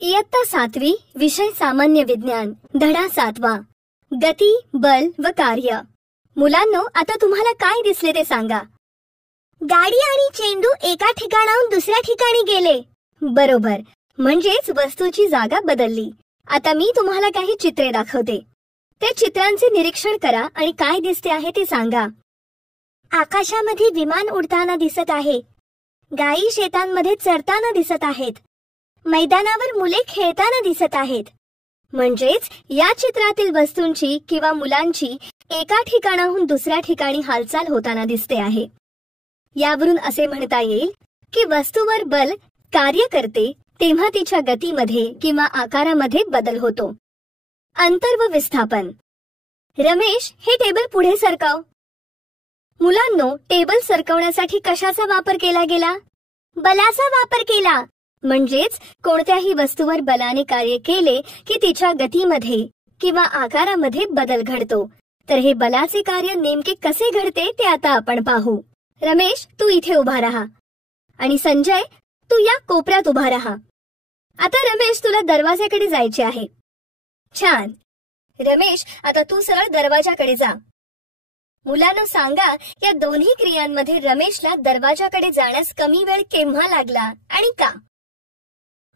इयत्ता 7वी, विषय सामान्य विज्ञान, धडा 7वा, गती, बल व कार्य. मुलांनो, आता तुम्हाला काय दिसले ते सांगा. गाडी आणि चेंडू एका ठिकाणाहून दुसऱ्या ठिकाणी गेले. बरोबर, म्हणजेच वस्तूची जागा बदलली. आता मी तुम्हाला काही चित्रे दाखवते. त्या चित्रांचे निरीक्षण करा आणि काय दिसते आहे ते सांगा. आकाशामध्ये विमान उडताना दिसत आहे. गायी शेतांमध्ये चरताना दिसत आहेत. मैदानावर मुले खेळताना दिसत आहेत. म्हणजेच या चित्रातील वस्तूंची किंवा मुलांची एका ठिकाणाहून दुसऱ्या ठिकाणी हालचाल होताना दिसते आहे. यावरून असे म्हणता येईल की वस्तूवर बल कार्य करते तेव्हा तिच्या गतीमध्ये किंवा आकारामध्ये बदल होतो. अंतर व विस्थापन. रमेश, हे टेबल पुढे सरकव. मुलांनो, टेबल सरकवण्यासाठी कशाचा वापर केला गेला? बलाचा वापर केला. म्हणजेच कोणत्याही वस्तूवर बलाने कार्य केले की तिच्या गतीमध्ये किंवा आकारामध्ये बदल घडतो. तर हे बलाचे कार्य नेमके कसे घडते ते आता आपण पाहू. रमेश, तू इथे उभा राहा आणि संजय, तू या कोपऱ्यात उभा राहा. आता रमेश, तुला दरवाजाकडे जायचे आहे. छान. रमेश, आता तू सरळ दरवाजाकडे जा. मुलांनो, सांगा, या दोन्ही क्रियांमध्ये रमेशला दरवाजाकडे जाण्यास कमी वेळ केव्हा लागला आणि का?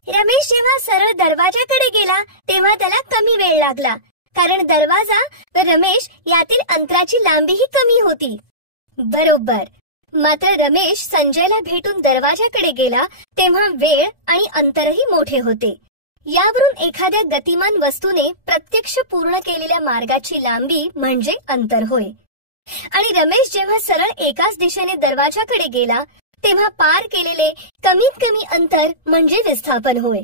रमेश जेव्हा सरळ दरवाजाकडे गेला तेव्हा त्याला कमी वेळ लागला, कारण दरवाजा व रमेश यातील अंतराची लांबीही कमी होती. बरोबर. मात्र रमेश संजयला भेटून दरवाजाकडे गेला तेव्हा वेळ आणि अंतरही मोठे होते. यावरून एखाद्या गतिमान वस्तूने प्रत्यक्ष पूर्ण केलेल्या मार्गाची लांबी म्हणजे अंतर होय. आणि रमेश जेव्हा सरळ एकाच दिशेने दरवाजाकडे गेला तेव्हा पार केलेले कमीत कमी अंतर म्हणजे विस्थापन होय.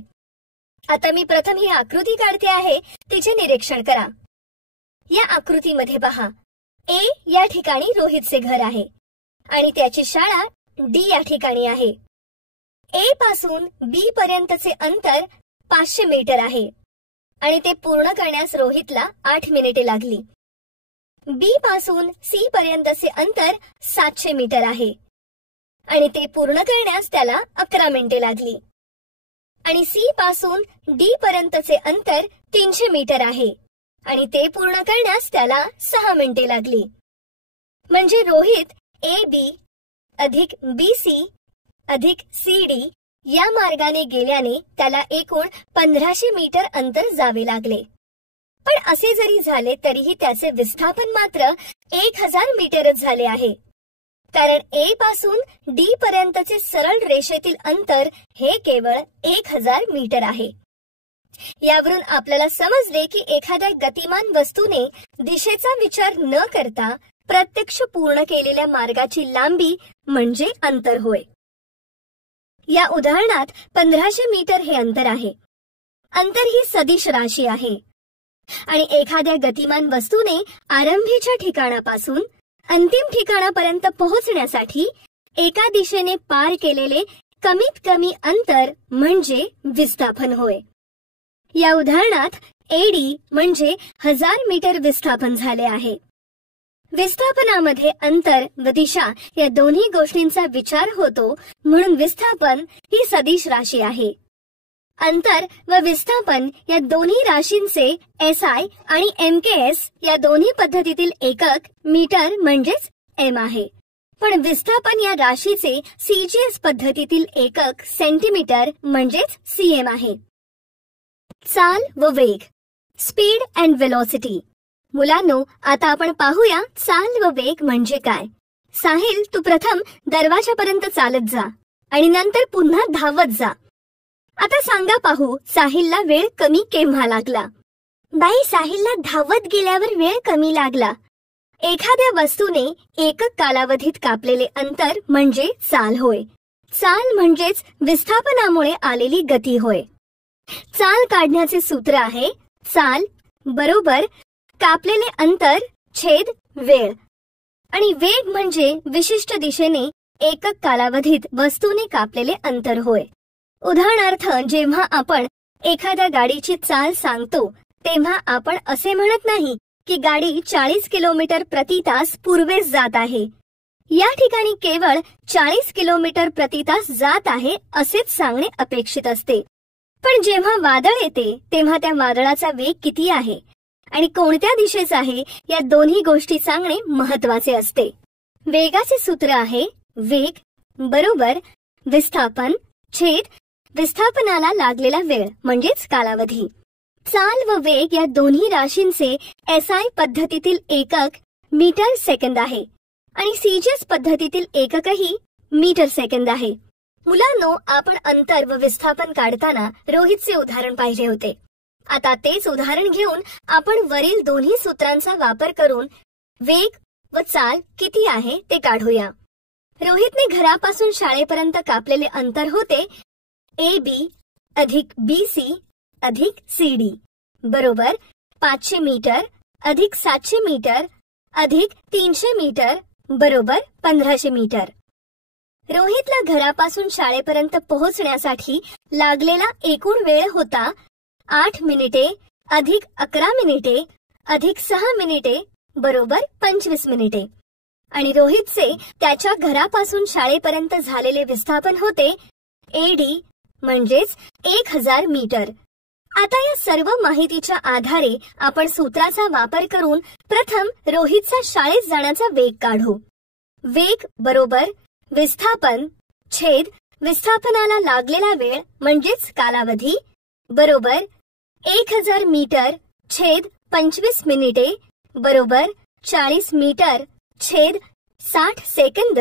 आता मी प्रथम ही आकृती काढते आहे, तिचे निरीक्षण करा. या आकृतीमध्ये पहा, ए या ठिकाणी रोहितचे घर आहे आणि त्याची शाळा डी या ठिकाणी आहे. ए पासून बी पर्यंतचे अंतर 500 मीटर आहे आणि ते पूर्ण करण्यास रोहितला 8 मिनिटे लागली. बी पासून सी पर्यंतचे अंतर 700 मीटर आहे आणि ते पूर्ण करण्यास त्याला 11 मिनिटे लागली. आणि सी पासून डी पर्यंतचे अंतर 300 मीटर आहे आणि ते पूर्ण करण्यास त्याला 6 मिनिटे लागली. म्हणजे रोहित ए बी अधिक बी सी अधिक सी डी या मार्गाने गेल्याने त्याला एकूण 1500 मीटर अंतर जावे लागले. पण असे जरी झाले तरीही त्याचे विस्थापन मात्र 1000 मीटरच झाले आहे, कारण ए पासून डी पर्यंतचे सरळ रेषेतील अंतर हे केवळ 1000 मीटर आहे. यावरून आपल्याला समजले की एखाद्या गतिमान वस्तूने दिशेचा विचार न करता प्रत्यक्ष पूर्ण केलेल्या मार्गाची लांबी म्हणजे अंतर होय. या उदाहरणात 1500 मीटर हे अंतर आहे. अंतर ही सदिश राशी आहे आणि एखाद्या गतिमान वस्तूने आरंभीच्या ठिकाणापासून अंतिम ठिकाणापर्यंत पोहोचण्यासाठी एका दिशेने पार केलेले कमीत कमी अंतर म्हणजे विस्थापन होय. या उदाहरणात एडी म्हणजे 1000 मीटर विस्थापन झाले आहे. विस्थापनामध्ये अंतर व दिशा या दोन्ही गोष्टींचा विचार होतो, म्हणून विस्थापन ही सदिश राशी आहे. अंतर व विस्थापन या दोन्ही राशींचे एसआय आणि एमकेएस या दोन्ही पद्धतीतील एकक मीटर म्हणजेच एम आहे. पण विस्थापन या राशीचे सीजीएस पद्धतीतील एकक सेंटीमीटर म्हणजेच सीएम आहे. चाल व वेग. Speed and velocity. मुलांनो, आता आपण पाहूया चाल व वेग म्हणजे काय. साहिल, तू प्रथम दरवाजापर्यंत चालत जा आणि नंतर पुन्हा धावत जा. आता सांगा पाहू, साहिलला वेळ कमी केव्हा लागला? बाई, साहिलला धावत गेल्यावर वेळ कमी लागला. एखाद्या वस्तूने एकक कालावधीत कापलेले अंतर म्हणजे चाल होय. चाल म्हणजेच विस्थापनामुळे आलेली गती होय. चाल काढण्याचे सूत्र आहे चाल बरोबर कापलेले अंतर छेद वेळ. आणि वेग म्हणजे विशिष्ट दिशेने एकक कालावधीत वस्तूने कापलेले अंतर होय. उदाहरणार्थ, जेव्हा आपण एखाद्या गाडीची चाल सांगतो तेव्हा आपण असे म्हणत नाही की गाडी 40 किलोमीटर प्रति तास पूर्वेस जात आहे. या ठिकाणी केवळ 40 किलोमीटर प्रति तास जात आहे असेच सांगणे अपेक्षित असते. पण जेव्हा वादळ येते तेव्हा त्या वादळाचा वेग किती आहे आणि कोणत्या दिशेचा आहे या दोन्ही गोष्टी सांगणे महत्वाचे असते. वेगाचे सूत्र आहे वेग बरोबर विस्थापन छेद विस्थापनाला लागलेला वेळ म्हणजेच कालावधी. चाल व वेग या दोन्ही राशींचे SI पद्धतीतील एकक मीटर सेकंद आहे आणि CGS पद्धतीतील एककही मीटर सेकंद आहे. मुलांनो, आपण अंतर व विस्थापन काढताना रोहितचे उदाहरण पाहिले होते. आता तेच उदाहरण घेऊन आपण वरील दोन्ही सूत्रांचा वापर करून वेग व चाल किती आहे ते काढूया. रोहितने घरापासून शाळेपर्यंत कापलेले अंतर होते AB अधिक BC अधिक CD बरोबर 500 मीटर अधिक 700 मीटर अधिक 300 मीटर बरोबर 1500 मीटर. रोहितला घरापासून शाळेपर्यंत पोहोचण्यासाठी लागलेला एकूण वेळ होता 8 मिनिटे अधिक 11 मिनिटे अधिक 6 मिनिटे बरोबर 25 मिनिटे आणि रोहितचे त्याच्या घरापासून शाळेपर्यंत झालेले विस्थापन होते AD म्हणजेच 1000 मीटर. आता या सर्व माहितीच्या आधारे आपण सूत्राचा वापर करून प्रथम रोहितचा शाळेत जाण्याचा वेग काढू. वेग बरोबर विस्थापन छेद विस्थापनाला लागलेला वेळ म्हणजेच कालावधी बरोबर 1000 मीटर छेद 25 मिनिटे बरोबर 40 मीटर छेद 60 सेकंद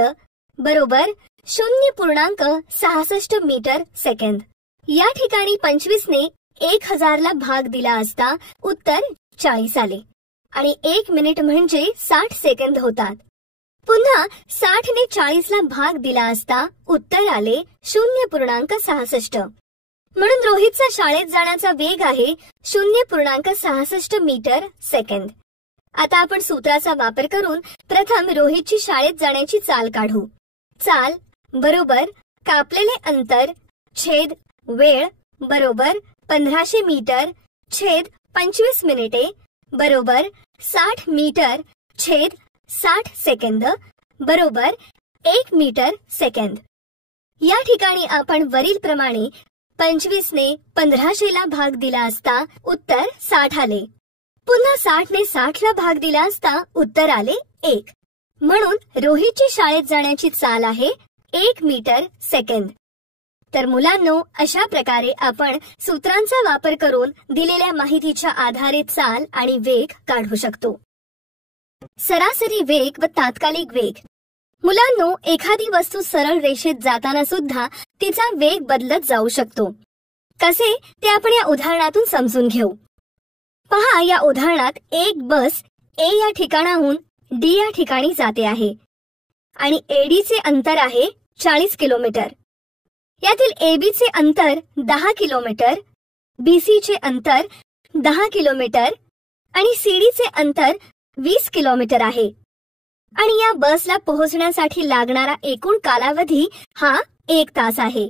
बरोबर 0.66 मीटर सेकंद. या ठिकाणी 25 ने 1000 ला भाग दिला असता उत्तर 40 आले आणि 1 मिनिट म्हणजे 60 सेकंद होतात. पुन्हा 60 ने 40 ला भाग दिला असता उत्तर आले 0.66. म्हणून रोहितचा शाळेत जाण्याचा वेग आहे 0.66 मीटर सेकंद. आता आपण सूत्राचा वापर करून प्रथम रोहितची शाळेत जाण्याची चाल काढू. चाल बरोबर कापलेले अंतर छेद वेळ बरोबर 1500 मीटर छेद 25 मिनिटे बरोबर 60 मीटर छेद 60 सेकंद बरोबर 1 मीटर सेकंद. या ठिकाणी आपण वरील प्रमाणे 25 ने 1500 ला भाग दिला असता उत्तर 60 आले. पुन्हा 60 ने 60 ला भाग दिला असता उत्तर आले 1. म्हणून रोहितची शाळेत जाण्याची चाल आहे 1 मीटर सेकंद. तर मुलांनो, अशा प्रकारे आपण सूत्रांचा वापर करून दिलेल्या माहितीच्या आधारे चाल आणि वेग काढू शकतो. सरासरी वेग व तात्कालिक वेग. मुलांनो, एखादी वस्तू सरळ रेषेत जाताना सुद्धा तिचा वेग बदलत जाऊ शकतो. कसे ते आपण या उदाहरणातून समजून घेऊ. पहा, या उदाहरणात एक बस A या ठिकाणाहून D या ठिकाणी जाते आहे आणि AD चे अंतर आहे 40 किलोमीटर. यातील AB चे अंतर 10 किलोमीटर, BC चे अंतर 10 किलोमीटर आणि CD चे अंतर 20 किलोमीटर आहे. आणि या बसला पोहोचण्यासाठी लागणारा एकूण कालावधी हा 1 तास आहे.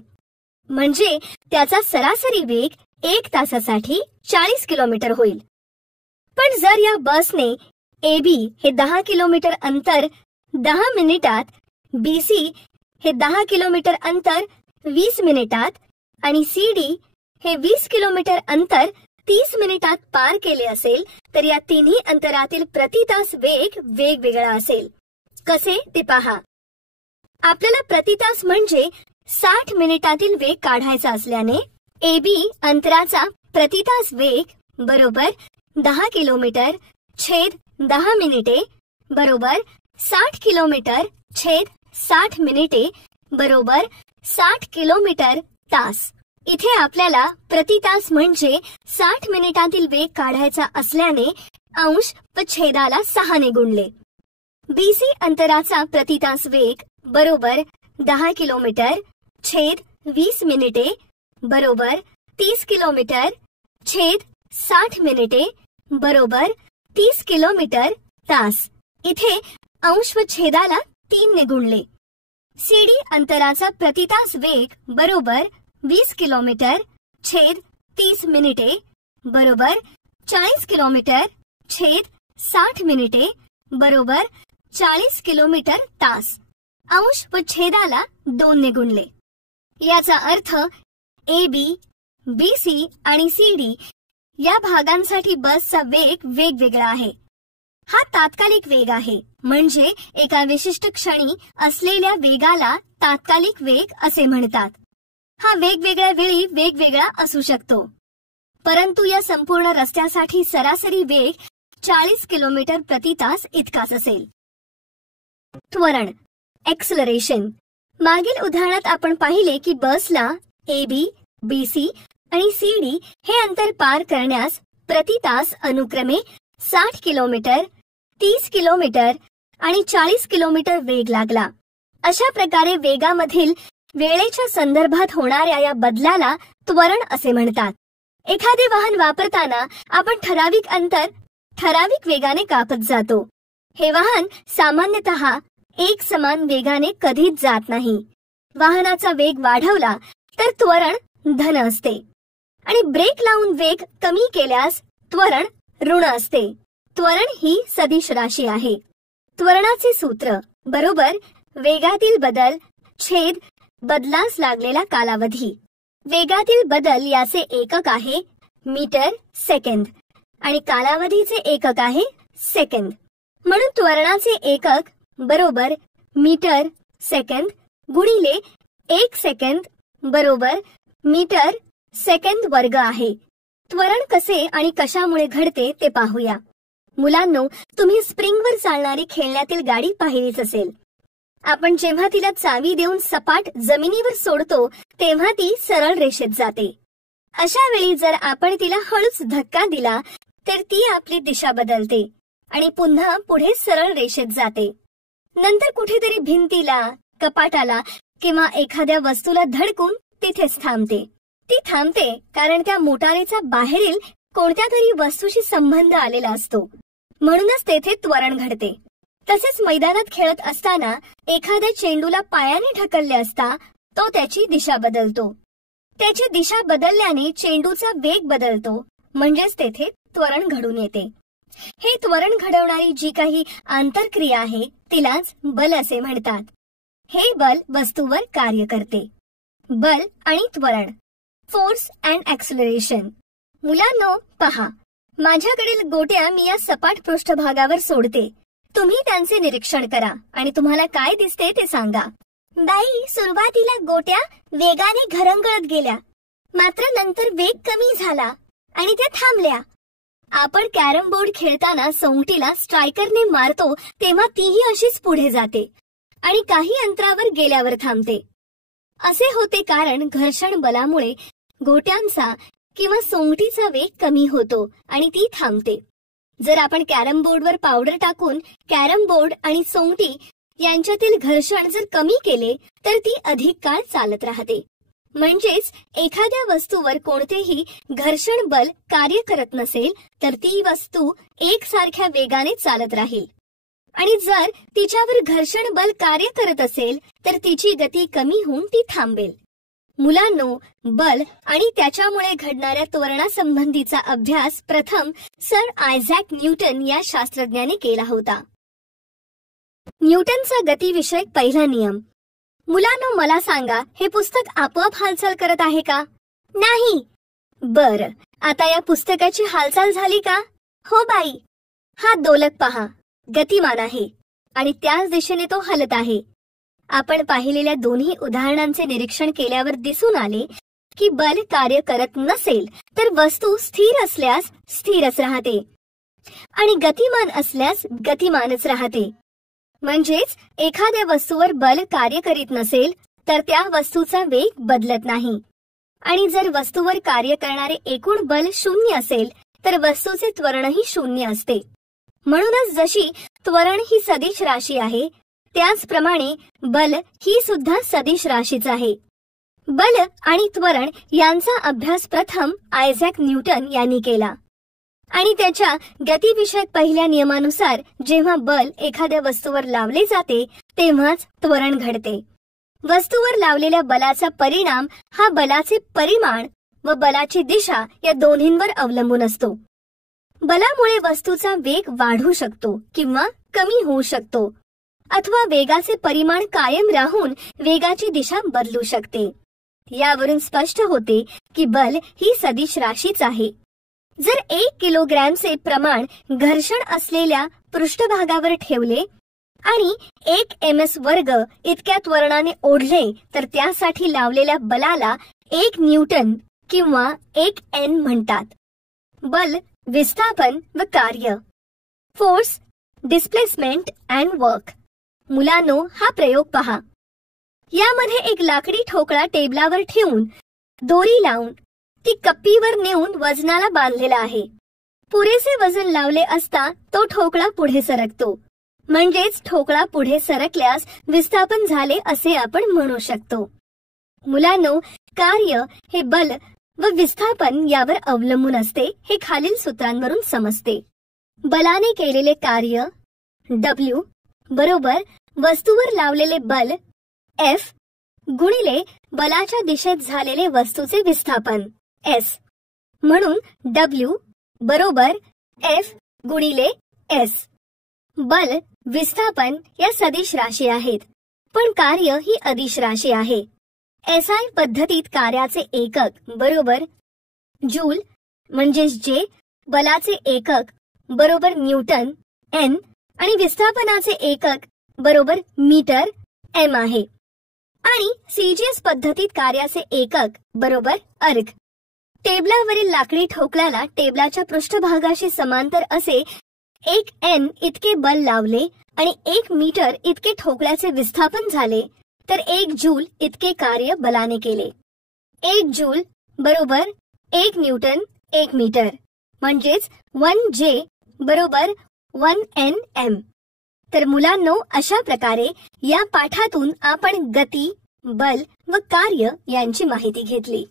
म्हणजे त्याचा सरासरी वेग 1 तासासाठी 40 किलोमीटर होईल. पण जर या बसने AB हे 10 किलोमीटर अंतर 10 मिनिटात, BC हे 10 किलोमीटर अंतर 20 मिनिटात आणि CD हे 20 किलोमीटर अंतर 30 मिनिटात पार केले असेल तर या तिन्ही अंतरातील प्रति तास वेग वेगवेगळा असेल. कसे ते पहा. आपल्याला प्रति तास म्हणजे 60 मिनिटातील वेग काढायचा असल्याने AB अंतराचा प्रति तास वेग बरोबर 10 किलोमीटर छेद 10 मिनिटे बरोबर 60 किलोमीटर छेद 60 मिनिटे बरोबर 60 किलोमीटर तास. इथे आपल्याला प्रति तास म्हणजे 60 मिनिटातील वेग काढायचा असल्याने अंश व छेदाला 6 ने गुणले. BC अंतराचा प्रति तास वेग बरोबर 10 किलोमीटर छेद 20 मिनिटे बरोबर 30 किलोमीटर छेद 60 मिनिटे बरोबर 30 किलोमीटर तास. इथे अंश व छेदाला 3 ने गुणले. CD अंतराचा प्रति तास वेग बरोबर 20 किलोमीटर छेद 30 मिनिटे बरोबर 40 किलोमीटर छेद 60 मिनिटे बरोबर 40 किलोमीटर तास. अंश व छेदाला 2 ने गुणले. याचा अर्थ AB BC आणि CD या भागांसाठी बसचा वेग वेगवेगळा आहे. हा तात्कालिक वेग आहे, म्हणजे एका विशिष्ट क्षणी असलेल्या वेगाला तात्कालिक वेग असे म्हणतात. हा वेगवेगळ्या वेळी वेगवेगळा असू शकतो, परंतु या संपूर्ण रस्त्यासाठी सरासरी वेग 40 किलोमीटर प्रति तास इतकाच असेल. त्वरण, एक्सलरेशन. मागील उदाहरणात आपण पाहिले की बसला AB, BC आणि CD हे अंतर पार करण्यास प्रति तास अनुक्रमे 60 किलोमीटर, 30 किलोमीटर आणि 40 किलोमीटर वेग लागला. अशा प्रकारे वेगामधील वेळेच्या संदर्भात होणाऱ्या या बदलाला त्वरण असे म्हणतात. एखादे वाहन वापरताना आपण ठराविक अंतर ठराविक वेगाने कापत जातो. हे वाहन सामान्यतः एक समान वेगाने कधीच जात नाही. वाहनाचा वेग वाढवला तर त्वरण धन असते आणि ब्रेक लावून वेग कमी केल्यास त्वरण ऋण असते. त्वरण ही सदिश राशी आहे. त्वरणाचे सूत्र बरोबर वेगातील बदल छेद बदलास लागलेला कालावधी. वेगातील बदल याचे एकक आहे मीटर सेकंद आणि कालावधीचे एकक आहे सेकंद. म्हणून त्वरणाचे एकक बरोबर मीटर सेकंद गुणिले 1 सेकंद बरोबर मीटर सेकंद वर्ग आहे. त्वरण कसे आणि कशामुळे घडते ते पाहूया. मुलांनो, तुम्ही स्प्रिंगवर चालणारी खेळण्यातील गाडी पाहिलीच असेल. आपण जेव्हा तिला चावी देऊन सपाट जमिनीवर सोडतो तेव्हा ती सरळ रेषेत जाते. अशा वेळी जर आपण तिला हळूच धक्का दिला तर ती आपली दिशा बदलते आणि पुन्हा पुढे सरळ रेषेत जाते. नंतर कुठेतरी भिंतीला, कपाटाला किंवा एखाद्या वस्तूला धडकून तिथेच थांबते. ती थांबते कारण त्या मोटारीचा बाहेरील कोणत्या तरी वस्तूशी संबंध आलेला असतो, म्हणूनच तेथे त्वरण घडते. तसेच मैदानात खेळत असताना एखाद्या चेंडूला पायाने ढकलले असता तो त्याची दिशा बदलतो. त्याची दिशा बदलल्याने चेंडूचा वेग बदलतो, म्हणजेच तेथे त्वरण घडून येते. हे त्वरण घडवणारी जी काही आंतरक्रिया आहे तिलाच बल असे म्हणतात. हे बल वस्तूवर कार्य करते. बल आणि त्वरण, फोर्स अँड एक्सलरेशन. मुलांनो पहा, माझ्याकडील गोट्या मी या सपाट पृष्ठभागावर सोडते. तुम्ही त्यांचे निरीक्षण करा आणि तुम्हाला काय दिसते ते सांगा. बाई, सुरुवातीला गोट्या वेगाने घरंगळत गेल्या, मात्र नंतर वेग कमी झाला आणि त्या थांबल्या. आपण कॅरम बोर्ड खेळताना सोंगटीला स्ट्रायकरने मारतो तेव्हा तीही अशीच पुढे जाते आणि काही अंतरावर गेल्यावर थांबते. असे होते कारण घर्षण बलामुळे गोट्यांचा किंवा सोंगटीचा वेग कमी होतो आणि ती थांबते. जर आपण कॅरम बोर्डवर पावडर टाकून कॅरम बोर्ड आणि सोंगटी यांच्यातील घर्षण जर कमी केले तर ती अधिक काळ चालत राहते. म्हणजेच एखाद्या वस्तूवर कोणतेही घर्षण बल कार्य करत नसेल तर ती वस्तू एकसारख्या वेगाने चालत राहील आणि जर तिच्यावर घर्षण बल कार्य करत असेल तर तिची गती कमी होऊन ती थांबेल. मुलांनो, बल आणि त्याच्यामुळे घडणाऱ्या त्वरणासंबंधीचा अभ्यास प्रथम सर आयझॅक न्यूटन या शास्त्रज्ञाने केला होता. न्यूटनचा गतीविषयक पहिला नियम. मुलांनो, मला सांगा, हे पुस्तक आपोआप हालचाल करत आहे का? नाही. बरं, आता या पुस्तकाची हालचाल झाली का? हो बाई. हा दोलक पहा, गतिमान आहे आणि त्याच दिशेने तो हलत आहे. आपण पाहिलेल्या दोन्ही उदाहरणांचे निरीक्षण केल्यावर दिसून आले की बल कार्य करत नसेल तर वस्तू स्थिर असल्यास स्थिरच राहते आणि गतिमान असल्यास गतिमानच राहते. म्हणजेच एखाद्या वस्तूवर बल कार्य करीत नसेल तर त्या वस्तूचा वेग बदलत नाही आणि जर वस्तूवर कार्य करणारे एकूण बल 0 असेल तर वस्तूचे त्वरणही 0 असते. म्हणूनच जशी त्वरण ही सदिश राशी आहे त्याचप्रमाणे बल ही सुद्धा सदिश राशीच आहे. बल आणि त्वरण यांचा अभ्यास प्रथम आयझॅक न्यूटन यांनी केला आणि त्याच्या गतीविषयक पहिल्या नियमानुसार जेव्हा बल एखाद्या वस्तूवर लावले जाते तेव्हाच त्वरण घडते. वस्तूवर लावलेल्या बलाचा परिणाम हा बलाचे परिमाण व बलाची दिशा या दोन्हींवर अवलंबून असतो. बलामुळे वस्तूचा वेग वाढू शकतो किंवा कमी होऊ शकतो अथवा वेगाचे परिमाण कायम राहून वेगाची दिशा बदलू शकते. यावरून स्पष्ट होते की बल ही सदिश राशीच आहे. जर 1 किलोग्रॅमचे प्रमाण घर्षण असलेल्या पृष्ठभागावर ठेवले आणि 1 ms वर्ग इतक्या त्वरणाने ओढले तर त्यासाठी लावलेल्या बलाला 1 न्यूटन किंवा 1 N म्हणतात. बल, विस्थापन व कार्य. Force, displacement and work. मुलांनो, हा प्रयोग पहा. यामध्ये एक लाकडी ठोकळा टेबलावर ठेवून दोरी लावून ती कप्पीवर नेऊन वजनाला बांधलेला आहे. पुरेसे वजन लावले असता तो ठोकळा पुढे सरकतो. म्हणजेच ठोकळा पुढे सरकल्यास विस्थापन झाले असे आपण म्हणू शकतो. मुलांनो, कार्य हे बल व विस्थापन यावर अवलंबून असते हे खालील सूत्रांवरून समजते. बलाने केलेले कार्य W बरोबर वस्तूवर लावलेले बल F गुणिले बलाच्या दिशेत झालेले वस्तूचे विस्थापन S. म्हणून W बरोबर F गुणिले S. बल, विस्थापन या सदिश राशी आहेत, पण कार्य ही अदिश राशी आहे. SI पद्धतीत कार्याचे एकक बरोबर जूल म्हणजेच J, बलाचे एकक बरोबर न्यूटन N आणि विस्थापनाचे एकक बरोबर मीटर M आहे. आणि CGS पद्धतीत कार्याचे एकक बरोबर अर्ग. टेबलावरील लाकडी ठोकळ्याला टेबलाच्या पृष्ठभागाशी समांतर असे 1 N इतके बल लावले आणि 1 मीटर इतके ठोकळ्याचे विस्थापन झाले तर 1 जूल इतके कार्य बलाने केले. 1 जूल बरोबर 1 न्यूटन 1 मीटर म्हणजेच 1 J बरोबर 1 Nm. तर मुलांनो, अशा प्रकारे या पाठातून आपण गती, बल व कार्य यांची माहिती घेतली.